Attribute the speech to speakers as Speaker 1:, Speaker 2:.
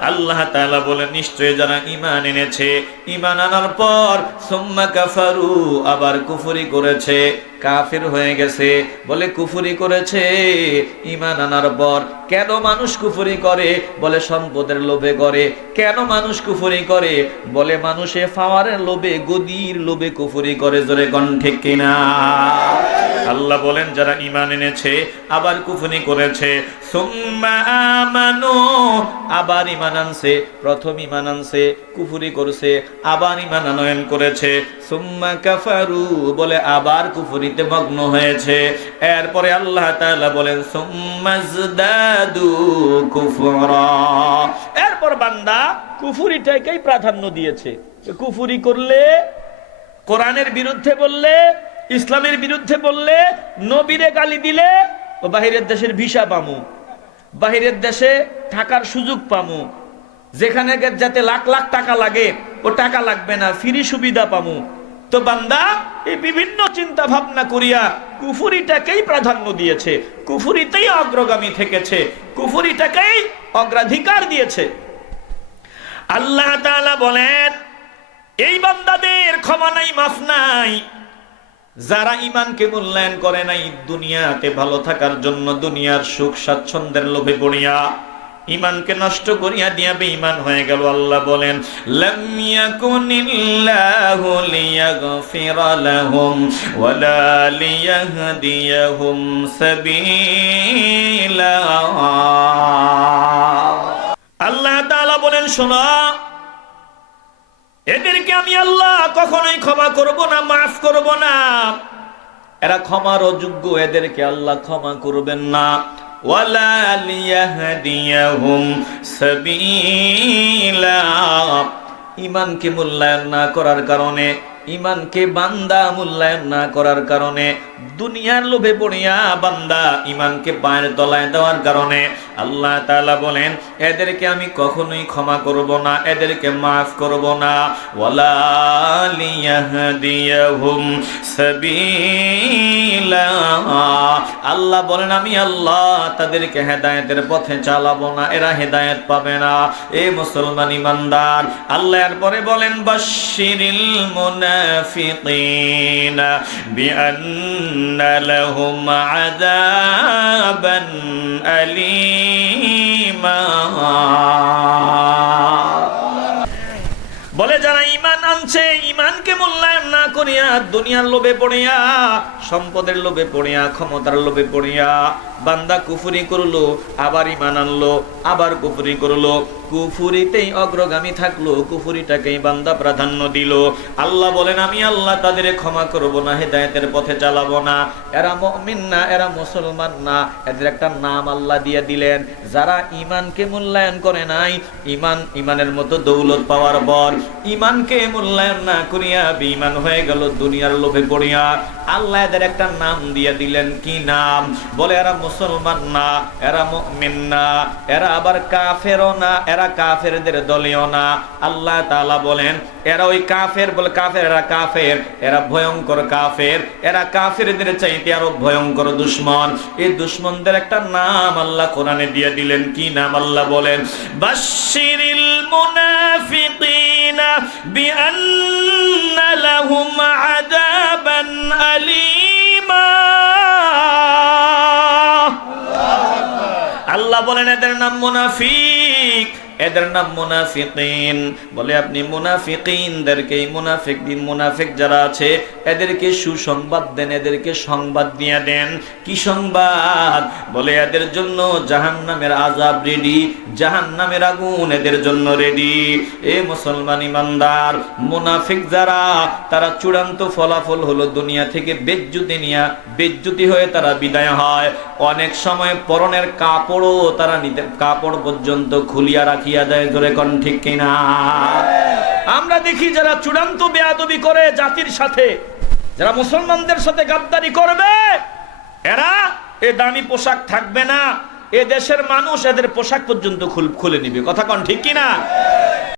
Speaker 1: আল্লাহ তাআলা বলে নিশ্চয় যারা ইমান এনেছে ইমান আনার পর, সুম্মা কাফারু, আবার কুফুরি করেছে। কাফির হয়ে গেছে। বলে, কুফরি করেছে, ঈমান আনার পর কেন মানুষ কুফরি করে? বলে, সম্পদের লোভে করে। কেন মানুষ কুফরি করে? বলে, মানুষে ফাওয়ারের লোভে, গদির লোভে কুফরি করে। জোরে কণ্ঠে কিনা? আল্লাহ বলেন, যারা ঈমান এনেছে, আবার কুফরি করেছে। আবার ইমান আনছে। প্রথম ঈমান আনছে, কুফরি করছে, আবার ঈমান আনয়ন করেছে। সুম্মা কাফারু বলে, আবার কুফরিতে মগ্ন হয়েছে। এরপরে আল্লাহ তাআলা বলেন এরপর বান্দা কুফরিটাকেই প্রাধান্য দিয়েছে। কুফরি করলে, কোরআনের বিরুদ্ধে বললে, ইসলামের বিরুদ্ধে বললে, নবীরে গালি দিলে, ও বাহিরের দেশের ভিসা পামু। বাহিরের দেশে থাকার সুযোগ পামু। যেখানে যাতে লাখ লাখ টাকা লাগে, ও টাকা লাগবে না, ফ্রি সুবিধা পামু। তো বান্দা, এই বিভিন্ন চিন্তা ভাবনা করিয়া কুফুরিটাকেই প্রাধান্য দিয়েছে। কুফুরিতেই অগ্রগামী থেকেছে। কুফুরিটাকেই অগ্রাধিকার দিয়েছে। আল্লাহ তাআলা বলেন, এই বান্দাদের ক্ষমা নাই, মাফ নাই। যারা ইমানকে মূল্যায়ন করে নাই, দুনিয়াতে ভালো থাকার জন্য দুনিয়ার সুখ স্বাচ্ছন্দ্যের লোভে পড়িয়া ইমানকে নষ্ট করিয়া দিয়া বেঈমান হয়ে গেল, আল্লাহ বলেন, লাম ইয়াকুনিল্লাহু লিয়াগফিরা লাহুম ওয়ালা লিয়াহদিয়াহুম সাবিলা। আল্লাহ তাআলা বলেন, শোনো, এদেরকে আমি আল্লাহ কখনোই ক্ষমা করব না, মাফ করব না। এরা ক্ষমার অযোগ্য এদেরকে আল্লাহ ক্ষমা করবেন না। ওয়ালা লিয়াহদিয়াহুম সাবিলা ইমানকে মূল্যায়ন না করার কারণে, ইমানকে বান্দা মূল্যায়ন না করার কারণে, দুনিয়ার লোভে পড়িয়া বান্দা ইমানকে পায়ের তলায় দেওয়ার কারণে, আল্লাহ তালা বলেন, এদেরকে আমি কখনোই ক্ষমা করব না, এদেরকে মাফ করব না। ওয়ালা আল্লাহ বলেন, আমি আল্লাহ তাদেরকে হেদায়তের পথে চালাবো না, এরা হেদায়ত পাবে না। এ মুসলমান ইমানদার, আল্লাহ এরপরে বলেন, বাশশিরিল মুনাফিকিন বিআন্না লাহুম আযাবান আলীমা। করিয়া, দুনিয়ার লোভে পড়িয়া, সম্পদের লোভে পড়িয়া, ক্ষমতার লোভে পড়িয়া, বান্দা কুফুরি করল, আবার ইমান আনলো, আবার কুফুরি করল। কুফুরিতেই অগ্রগামী থাকল, কুফুরিটাকেই বান্দা প্রাধান্য দিল। আল্লাহ বলেন, আমি আল্লাহ তাদের ক্ষমা করব না, হেদায়েতের পথে চালাবো না। এরা মুমিন না, এরা মুসলমান না। এদের একটা নাম আল্লাহ দিয়ে দিলেন। যারা ইমানকে মূল্যায়ন করে নাই ইমান ইমানের মতো দৌলত পাওয়ার পর ইমানকে মূল্যায়ন না করিয়া বেঈমান হয়ে গেল দুনিয়ার লোভে পড়িয়া। আল্লাহ এদের একটা নাম দিয়ে দিলেন, কি নাম? বলে, এরা মুসলমান না, এরা মুমিন না, এরা আবার কাফেরও না, এরা কাফেরদের দলীয় না। আল্লাহ তাআলা বলেন, এরা ওই কাফের বলে কাফের, এরা কাফের, এরা ভয়ঙ্কর কাফের, এরা কাফেরদের চাইতে আরও ভয়ঙ্কর দুশ্মন। এই দুশ্মনদের একটা নাম আল্লাহ কোরআনে দিয়ে দিলেন। কি নাম আল্লাহ বলেন? বাশশিরিল মুনাফিকিনা বিআন্না লাহুম আযাবান আলীমা। আল্লাহ বলেন, এদের নাম মুনাফিক। এদের নাম মুনাফিকিন। বলে আপনি মুনাফিকিনদেরকে মুনাফিক দিন মুনাফিক যারা আছে, এদেরকে সুসংবাদ দেন, এদেরকে সংবাদ দিয়ে দেন। কি সংবাদ? বলে এদের জন্য জাহান্নামের আজাব রেডি জাহান্নামের আগুন এদের জন্য রেডি এ মুসলমান ইমানদার, মুনাফিক যারা, তারা চূড়ান্ত ফলাফল হলো দুনিয়া থেকে বেজ্জুতি নিয়া, বেজ্জুতি হয়ে তারা বিদায় হয়। অনেক সময় পরনের কাপড়ও তারা নিতে, কাপড় পর্যন্ত খুলিয়া কন ঠিক কিনা? আমরা দেখি যারা চূড়ান্ত বেয়াদবি করে জাতির সাথে, যারা মুসলমানদের সাথে গাদ্দারি করবে, এরা এ দামি পোশাক থাকবে না। এ দেশের মানুষ এদের পোশাক পর্যন্ত খুলে নিবে। কথা কন ঠিক কিনা?